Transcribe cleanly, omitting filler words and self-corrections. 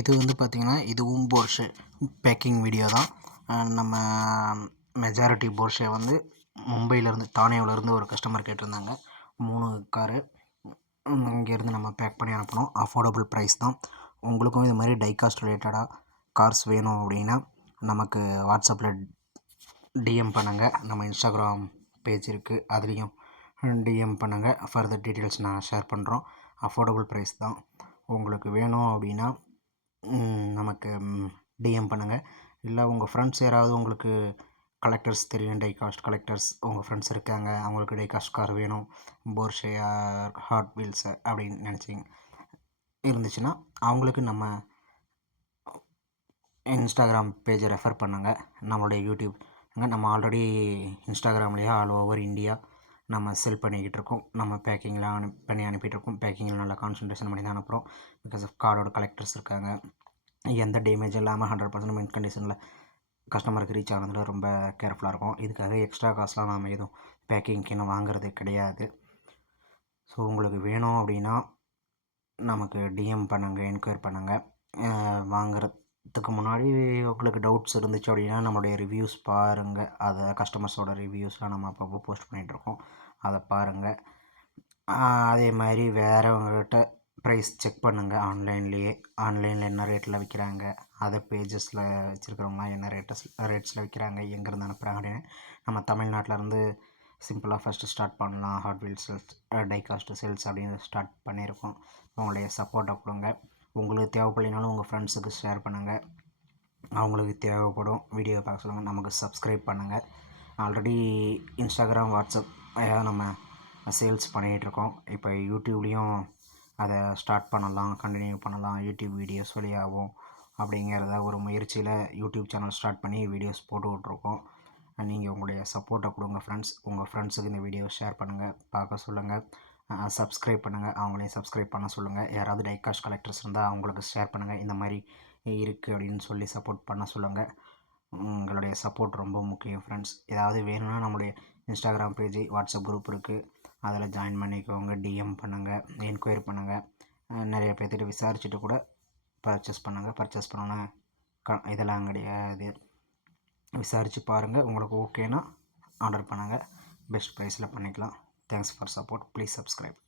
இது வந்து பார்த்திங்கன்னா இதுவும் போர்ஷே பேக்கிங் வீடியோ தான். நம்ம மெஜாரிட்டி போர்ஷே வந்து மும்பையிலேருந்து தானேவிலேருந்து ஒரு கஸ்டமர் கேட்டிருந்தாங்க. 3 காரு இங்கேருந்து நம்ம பேக் பண்ணி அனுப்பணும். அஃபோர்டபுள் ப்ரைஸ் தான். உங்களுக்கும் இது மாதிரி டைகாஸ்ட் ரிலேட்டடாக கார்ஸ் வேணும் அப்படின்னா நமக்கு வாட்ஸ்அப்பில் டிஎம் பண்ணுங்கள். நம்ம இன்ஸ்டாகிராம் பேஜ் இருக்குது, அதுலேயும் டிஎம் பண்ணுங்கள். ஃபர்தர் டீட்டெயில்ஸ் நான் ஷேர் பண்ணுறோம். அஃபோர்டபுள் ப்ரைஸ் தான். உங்களுக்கு வேணும் அப்படின்னா நமக்கு டிஎம் பண்ணுங்கள். இல்லை உங்கள் ஃப்ரெண்ட்ஸ் யாராவது உங்களுக்கு கலெக்டர்ஸ் தெரியும், டைகாஸ்ட் கலெக்டர்ஸ் உங்கள் ஃப்ரெண்ட்ஸ் இருக்காங்க, அவங்களுக்கு டைகாஸ்ட் கார் வேணும், போர்ஷே ஹாட் வீல்ஸு அப்படின்னு நினச்சிங்க இருந்துச்சுன்னா அவங்களுக்கு நம்ம இன்ஸ்டாகிராம் பேஜை ரெஃபர் பண்ணுங்கள். நம்மளுடைய யூடியூப் நம்ம ஆல்ரெடி இன்ஸ்டாகிராம்லேயே ஆல் ஓவர் இந்தியா நம்ம செல் பண்ணிக்கிட்டு இருக்கோம். நம்ம பேக்கிங்லாம் பண்ணி அனுப்பிட்டுருக்கோம். பேக்கிங்கில் நல்லா கான்சன்ட்ரேஷன் பண்ணி தான் அனுப்புகிறோம். பிகாஸ் ஆஃப் கார்டோட கலெக்டர்ஸ் இருக்காங்க. எந்த டேமேஜும் இல்லாமல் 100% மின்ட் கண்டிஷனில் கஸ்டமருக்கு ரீச் ஆனதில் ரொம்ப கேர்ஃபுல்லாக இருக்கும். இதுக்காக எக்ஸ்ட்ரா காசுலாம் நாம் எதுவும் பேக்கிங்க்கு இன்னும் வாங்குறது கிடையாது. ஸோ உங்களுக்கு வேணும் அப்படின்னா நமக்கு டிஎம் பண்ணுங்கள், என்கொயர் பண்ணுங்கள். வாங்குறதுக்கு முன்னாடி உங்களுக்கு டவுட்ஸ் இருந்துச்சு அப்படின்னா நம்மளுடைய ரிவ்யூஸ் பாருங்கள். அதை கஸ்டமர்ஸோட ரிவ்யூஸ்லாம் நம்ம அப்பப்போ போஸ்ட் பண்ணிகிட்ருக்கோம், அதை பாருங்கள். அதே மாதிரி வேறவங்ககிட்ட ப்ரைஸ் செக் பண்ணுங்கள். ஆன்லைனில் என்ன ரேட்டில் விற்கிறாங்க, அதர் பேஜஸில் வச்சுருக்கிறவங்களாம் என்ன ரேட்ஸில் விற்கிறாங்க, எங்கேருந்து அனுப்புகிறாங்க அப்படின்னு. நம்ம தமிழ்நாட்டிலேருந்து சிம்பிளாக ஃபஸ்ட்டு ஸ்டார்ட் பண்ணலாம். Hot wheels sales, die-cast sales அப்படின்னு ஸ்டார்ட் பண்ணியிருக்கோம். உங்களுடைய சப்போர்ட்டை கொடுங்க. உங்களுக்கு தேவைப்படலைனாலும் உங்கள் ஃப்ரெண்ட்ஸுக்கு ஷேர் பண்ணுங்கள். அவங்களுக்கு தேவைப்படும் வீடியோ பார்க்க சொல்லுங்கள். நமக்கு சப்ஸ்கிரைப் பண்ணுங்கள். ஆல்ரெடி இன்ஸ்டாகிராம், வாட்ஸ்அப் நம்ம சேல்ஸ் பண்ணிகிட்ருக்கோம். இப்போ யூடியூப்லேயும் அதை ஸ்டார்ட் பண்ணலாம், கண்டினியூ பண்ணலாம். யூடியூப் வீடியோஸ் வழியாகவும் அப்படிங்கிறத ஒரு முயற்சியில் யூடியூப் சேனல் ஸ்டார்ட் பண்ணி வீடியோஸ் போட்டு விட்ருக்கோம். நீங்கள் உங்களுடைய சப்போர்ட்டை கொடுங்க ஃப்ரெண்ட்ஸ். உங்கள் ஃப்ரெண்ட்ஸுக்கு இந்த வீடியோ ஷேர் பண்ணுங்கள், பார்க்க சொல்லுங்கள், சப்ஸ்கிரைப் பண்ணுங்கள். அவங்களையும் சப்ஸ்கிரைப் பண்ண சொல்லுங்கள். யாராவது டைகாஸ்ட் கலெக்டர்ஸ் இருந்தால் அவங்களுக்கு ஷேர் பண்ணுங்கள். இந்த மாதிரி இருக்குது அப்படின்னு சொல்லி சப்போர்ட் பண்ண சொல்லுங்கள். உங்களுடைய சப்போர்ட் ரொம்ப முக்கியம் ஃப்ரெண்ட்ஸ். ஏதாவது வேணும்னா நம்மளுடைய இன்ஸ்டாகிராம் பேஜ், வாட்ஸ்அப் குரூப் இருக்குது, அதில் ஜாயின் பண்ணிக்கோங்க. டிஎம் பண்ணுங்கள், என்கொயரி பண்ணுங்கள். நிறைய பேர்த்திட்ட விசாரிச்சுட்டு கூட பர்ச்சேஸ் பண்ணுங்கள். பர்ச்சேஸ் பண்ணோன்னா இதெல்லாம் கிடையாது. விசாரித்து பாருங்கள். உங்களுக்கு ஓகேனா ஆர்டர் பண்ணுங்கள். பெஸ்ட் ப்ரைஸில் பண்ணிக்கலாம். Thanks for support. Please subscribe.